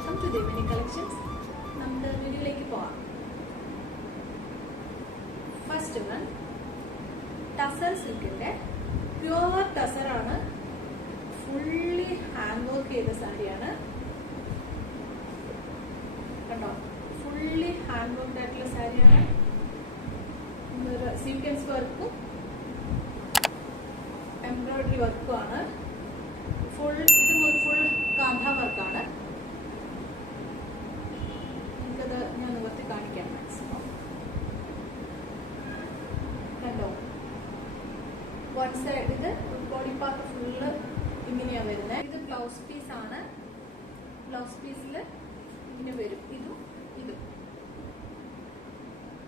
Welcome to ദേവനി collections. നമുക്ക് വീഡിയോയിലേക്ക് പോവാം. ഫസ്റ്റ് വൺ ടസർ സിൽക്കിന്റെ പ്യുവർ ടസർ ആണ്. ഫുള്ളി ഹാൻഡ് വർക്ക് ചെയ്ത സാരിയാണ്. കണ്ടോ, ഫുള്ളി ഹാൻഡ് വർക്ക് ആയിട്ടുള്ള സാരിയാണ്. സീക്വൻസ് വർക്കും എംബ്രോയിഡറി വർക്കും ആണ്. ഇത് ഫുൾ കാന്ത വർക്കാണ്. എനിക്കത് ഞാൻ നിവർത്തി കാണിക്കാം മാക്സിമം. കണ്ടോ, വൺ സൈഡ് ഇത് ബോഡി പാർട്ട് ഫുള്ള് ഇങ്ങനെയാ വരുന്നത്. ഇത് ബ്ലൗസ് പീസ് ആണ്. ബ്ലൗസ് പീസിൽ ഇങ്ങനെ വരും. ഇതും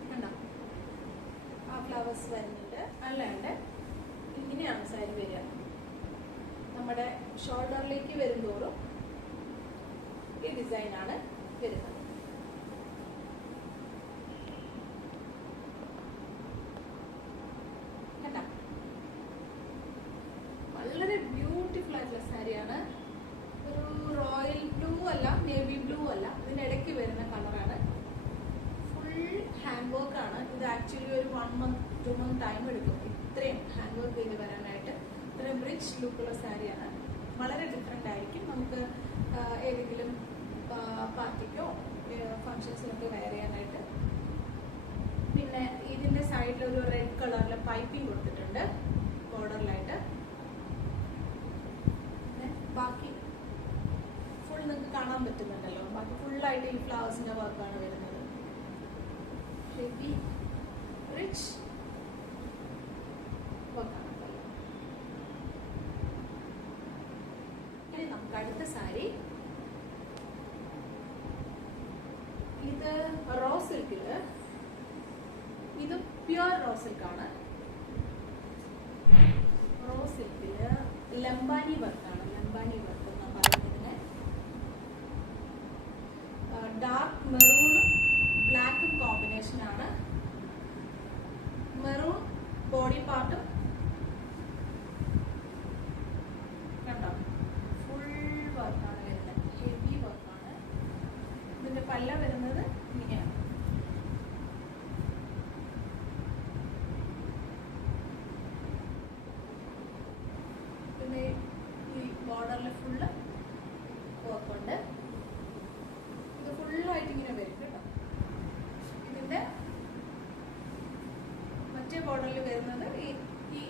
കണ്ടോ, ആ ഫ്ലവേഴ്സ് വരുന്നുണ്ട്. അല്ലാണ്ട് ഇങ്ങനെയാണ് സാരി വരിക. നമ്മുടെ ഷോൾഡറിലേക്ക് വരുന്തോറും ഈ ഡിസൈനാണ് വരുന്നത്. കണ്ടോ, വളരെ ബ്യൂട്ടിഫുൾ ആയിട്ടുള്ള സാരിയാണ്. ഒരു റോയൽ ബ്ലൂ അല്ല, നേവി ബ്ലൂ അല്ല, ഇതിനിടയ്ക്ക് വരുന്ന കളറാണ്. ഫുൾ ഹാൻഡ് വർക്ക് ആണ്. ഇത് ആക്ച്വലി ഒരു 1 month 2 month ടൈം എടുക്കും ഇത്രയും ഹാൻഡ് വർക്ക് ചെയ്ത് വരാനായിട്ട്. ഇത്രയും റിച്ച് ലുക്കുള്ള സാരിയാണ്. വളരെ ഡിഫറെൻ്റ് ആയിരിക്കും. നമുക്ക് ഏതെങ്കിലും പാർട്ടിക്കോ ഫങ്ഷൻസിനൊക്കെ വെയർ ചെയ്യാനായിട്ട്. പിന്നെ ഇതിൻ്റെ സൈഡിൽ ഒരു റെഡ് കളറിലെ പൈപ്പിംഗ് കൊടുത്തിട്ടുണ്ട് ബോർഡറിലായിട്ട്. ബാക്കി ഫുൾ നിങ്ങൾക്ക് കാണാൻ പറ്റുന്നുണ്ടല്ലോ. ബാക്കി ഫുള്ളായിട്ട് ഈ ഫ്ലവേഴ്സിൻ്റെ വർക്കാണ് വരുന്നത്. ഹെവി റിച്ച് വർക്കാണ്. ഇനി നമുക്ക് അടുത്ത സാരി, ഇത് റോ സിൽക്കില്, ഇത് പ്യുവർ റോ സിൽക്കാണ്. റോ സിൽക്കില് ലംബാനി വർക്കാണ്. ലംബാനി വർക്ക് എന്ന് പറയുന്നതിന് ഡാർക്ക് മെറൂണും ബ്ലാക്കും കോമ്പിനേഷൻ ആണ്. മെറൂൺ ബോഡി പാർട്ടും കണ്ടോ, ഫുൾ വർക്കാണ് വരുന്നത്. ഹെവി വർക്കാണ്. ഇതിന്റെ പല്ല വരുന്നത് ഇങ്ങനെയാണ്. പിന്നെ ഈ ബോർഡറിൽ ഫുള്ള് വർക്കുണ്ട്. ഇത് ഫുള്ളായിട്ട് ഇങ്ങനെ വരും കേട്ടോ. ഇതിന്റെ മറ്റേ ബോർഡറിൽ വരുന്നത് ഈ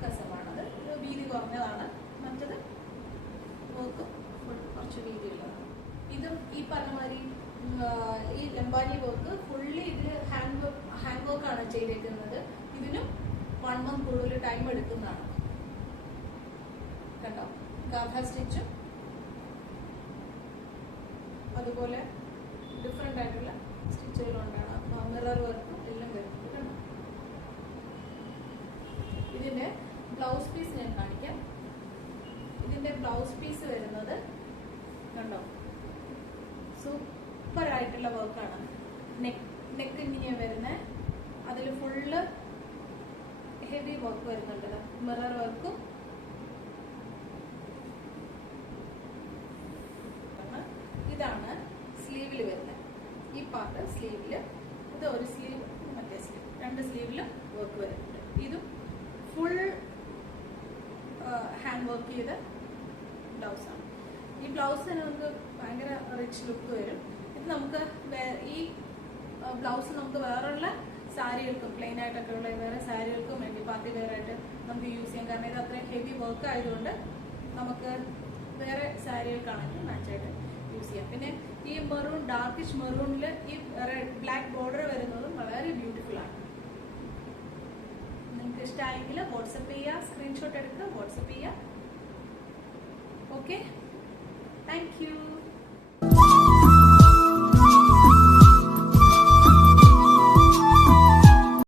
കസവാണ്. അത് വീതി കുറഞ്ഞതാണ്. മറ്റത് വർക്ക് കുറച്ച് വീതിയുള്ളതാണ്. ഇതും ഈ പറഞ്ഞ മാതിരി ഈ ലംബാനി വർക്ക് ഫുള്ളി ഇത് ഹാൻഡ് വർക്കാണ് ചെയ്തേക്കുന്നത്. ഇതിനും 1 month കൂടുതൽ ടൈം എടുക്കുന്നതാണ്. കണ്ടോ, ഗാഥ സ്റ്റിച്ചും അതുപോലെ ഡിഫറെൻ്റ് ആയിട്ടുള്ള സ്റ്റിച്ചുകളുണ്ടാണ്. മിറർ വർക്കും എല്ലാം വരുന്നത്. കണ്ടോ, ഇതിന്റെ ബ്ലൗസ് പീസ് ഞാൻ കാണിക്കാം. ഇതിന്റെ ബ്ലൗസ് പീസ് വരുന്നത് കണ്ടോ, സൂപ്പർ ആയിട്ടുള്ള വർക്കാണ്. നെക്ക് ഇങ്ങനെയാണ് വരുന്നത്. അതിൽ ഫുള്ള് ഹെവി വർക്ക് വരുന്നുണ്ട്. മിറർ വർക്കും ഇതാണ് സ്ലീവിൽ വരുന്നത്. ഈ പാർട്ട് സ്ലീവില്, ഇത് ഒരു സ്ലീവ്, മറ്റേ സ്ലീവ്, 2 സ്ലീവിലും വർക്ക് വരുന്നുണ്ട്. ഇതും ഫുൾ ഹാൻഡ് വർക്ക് ചെയ്ത ബ്ലൗസാണ്. ഈ ബ്ലൗസിന് നമുക്ക് ഭയങ്കര റിച്ച് ലുക്ക് വരും. ഇത് നമുക്ക് ഈ ബ്ലൗസ് നമുക്ക് വേറെയുള്ള സാരികൾക്കും പ്ലെയിൻ ആയിട്ടൊക്കെ ഉള്ള വേറെ സാരികൾക്കും വേണ്ടി പാർട്ടി വെയർ ആയിട്ട് നമുക്ക് യൂസ് ചെയ്യാം. കാരണം ഇത് അത്രയും ഹെവി വർക്ക് ആയതുകൊണ്ട് നമുക്ക് വേറെ സാരികൾക്കാണെങ്കിൽ മാച്ചായിട്ട് യൂസ് ചെയ്യാം. പിന്നെ ഈ മെറൂൺ, ഡാർക്കിഷ് മെറൂണിൽ ഈ ബ്ലാക്ക് ബോർഡർ വരുന്നതും വളരെ ബ്യൂട്ടിഫുൾ ആണ്. നിങ്ങൾക്ക് ഇഷ്ടമായെങ്കിൽ വാട്സപ്പ് ചെയ്യുക, സ്ക്രീൻഷോട്ട് എടുക്കുക, വാട്സപ്പ് ചെയ്യുക. Okay, thank you.